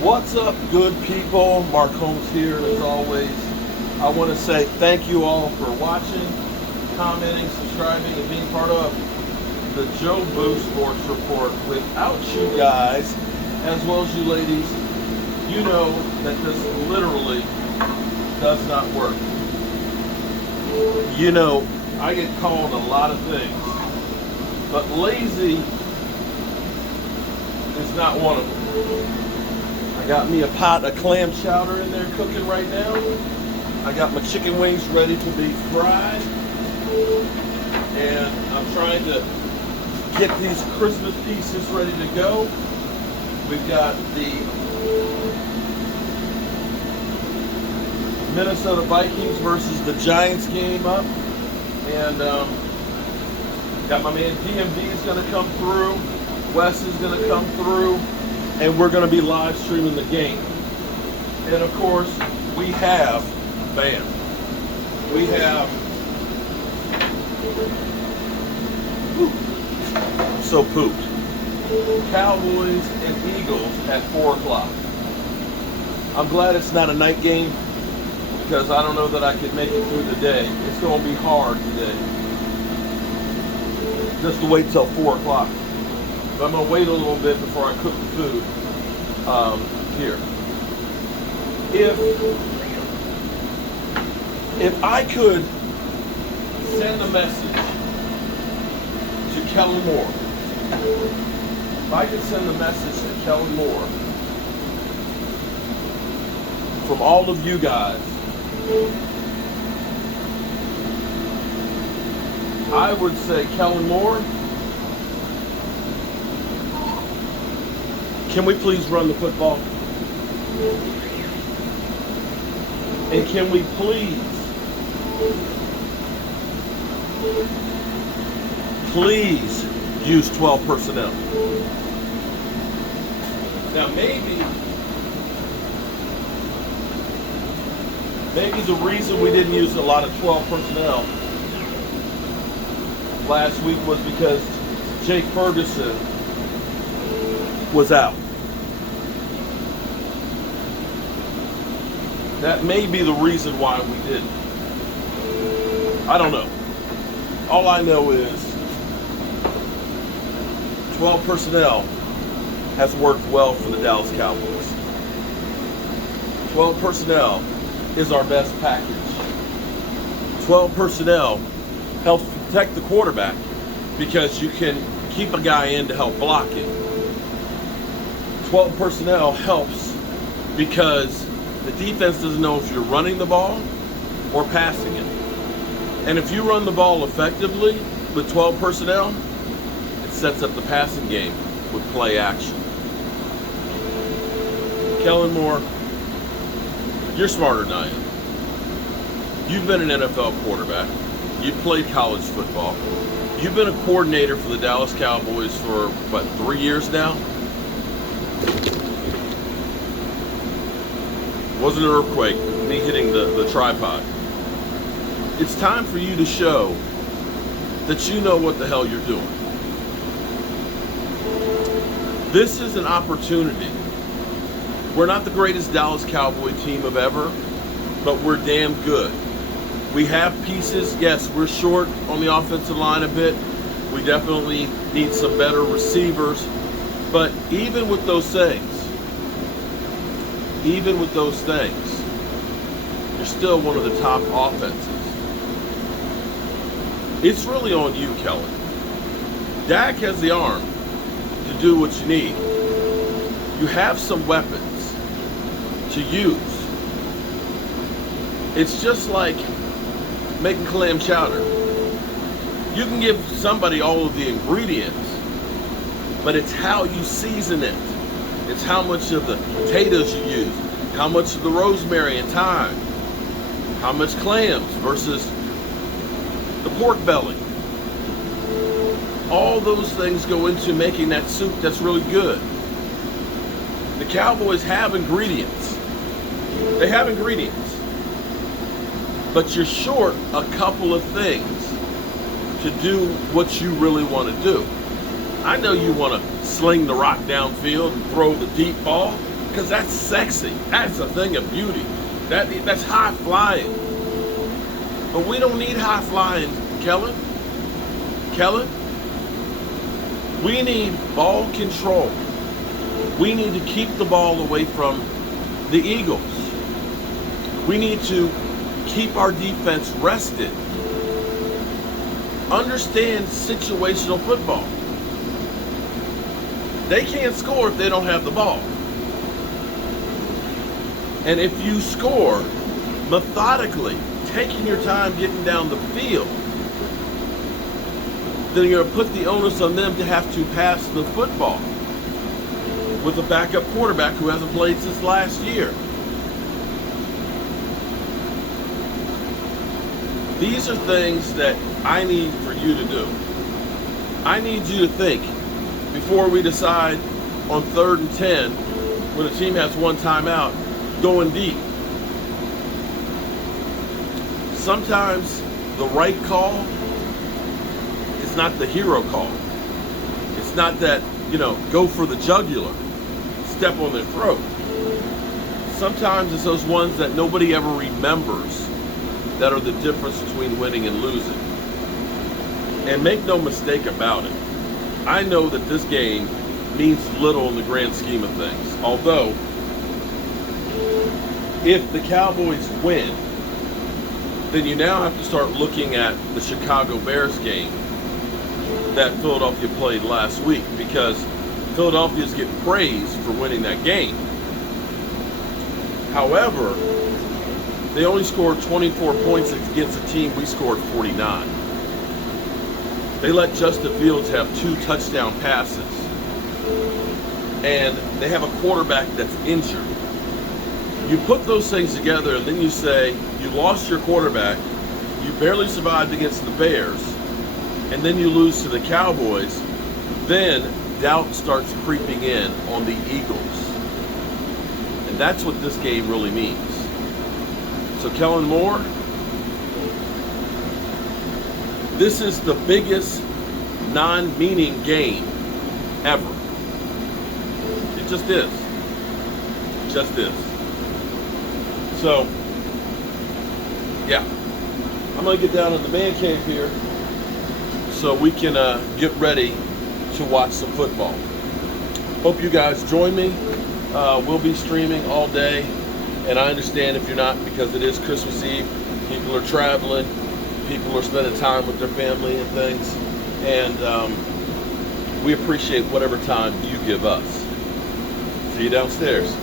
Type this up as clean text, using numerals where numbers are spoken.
What's up, good people? Mark Holmes here, as always. I want to say thank you all for watching, commenting, subscribing, and being part of the Joe Boo Sports Report. Without you guys, as well as you ladies, you know that this literally does not work. You know, I get called a lot of things, but lazy is not one of them. I got me a pot of clam chowder in there cooking right now. I got my chicken wings ready to be fried. And I'm trying to get these Christmas pieces ready to go. We've got the Minnesota Vikings versus the Giants game up. And got my man DMV is going to come through. Wes is going to come through. And we're going to be live streaming the game. And of course, we have, bam, we have, I'm so pooped, Cowboys and Eagles at 4 o'clock. I'm glad it's not a night game because I don't know that I could make it through the day. It's going to be hard today. Just to wait till 4 o'clock. But I'm going to wait a little bit before I cook the food here. If I could send a message to Kellen Moore, if I could send a message to Kellen Moore from all of you guys, I would say, Kellen Moore, can we please run the football? And can we please use 12 personnel? Now maybe the reason we didn't use a lot of 12 personnel last week was because Jake Ferguson was out. That may be the reason why we didn't. I don't know. All I know is 12 personnel has worked well for the Dallas Cowboys. 12 personnel is our best package. 12 personnel helps protect the quarterback because you can keep a guy in to help block it. 12 personnel helps because the defense doesn't know if you're running the ball or passing it. And if you run the ball effectively with 12 personnel, it sets up the passing game with play action. Kellen Moore, you're smarter than I am. You've been an NFL quarterback. You've played college football. You've been a coordinator for the Dallas Cowboys for, 3 years now? Wasn't an earthquake, me hitting the tripod. It's time for you to show that you know what the hell you're doing. This is an opportunity. We're not the greatest Dallas Cowboy team of ever, but we're damn good. We have pieces. Yes, we're short on the offensive line a bit. We definitely need some better receivers. But even with those things, you're still one of the top offenses. It's really on you, Kellen. Dak has the arm to do what you need. You have some weapons to use. It's just like making clam chowder. You can give somebody all of the ingredients, but it's how you season it. It's how much of the potatoes you use, how much of the rosemary and thyme, how much clams versus the pork belly. All those things go into making that soup that's really good. The Cowboys have ingredients. They have ingredients. But you're short a couple of things to do what you really want to do. I know you want to sling the rock downfield and throw the deep ball, because that's sexy. That's a thing of beauty. That's high flying. But we don't need high flying, Kellen. Kellen, we need ball control. We need to keep the ball away from the Eagles. We need to keep our defense rested. Understand situational football. They can't score if they don't have the ball. And if you score methodically, taking your time getting down the field, then you're going to put the onus on them to have to pass the football with a backup quarterback who hasn't played since last year. These are things that I need for you to do. I need you to think before we decide on 3rd and 10 when the team has one timeout, going deep. Sometimes the right call is not the hero call. It's not that, go for the jugular, step on their throat. Sometimes it's those ones that nobody ever remembers that are the difference between winning and losing. And make no mistake about it, I know that this game means little in the grand scheme of things. Although, if the Cowboys win, then you now have to start looking at the Chicago Bears game that Philadelphia played last week, because Philadelphia's getting praised for winning that game. However, they only scored 24 points against a team we scored 49. They let Justin Fields have 2 touchdown passes. And they have a quarterback that's injured. You put those things together and then you say, you lost your quarterback, you barely survived against the Bears, and then you lose to the Cowboys, then doubt starts creeping in on the Eagles. And that's what this game really means. So Kellen Moore, this is the biggest non-meaning game ever. It just is. It just is. So, yeah. I'm going to get down in the man cave here so we can get ready to watch some football. Hope you guys join me. We'll be streaming all day. And I understand if you're not, because it is Christmas Eve. People are traveling. People are spending time with their family and things. And we appreciate whatever time you give us. See you downstairs.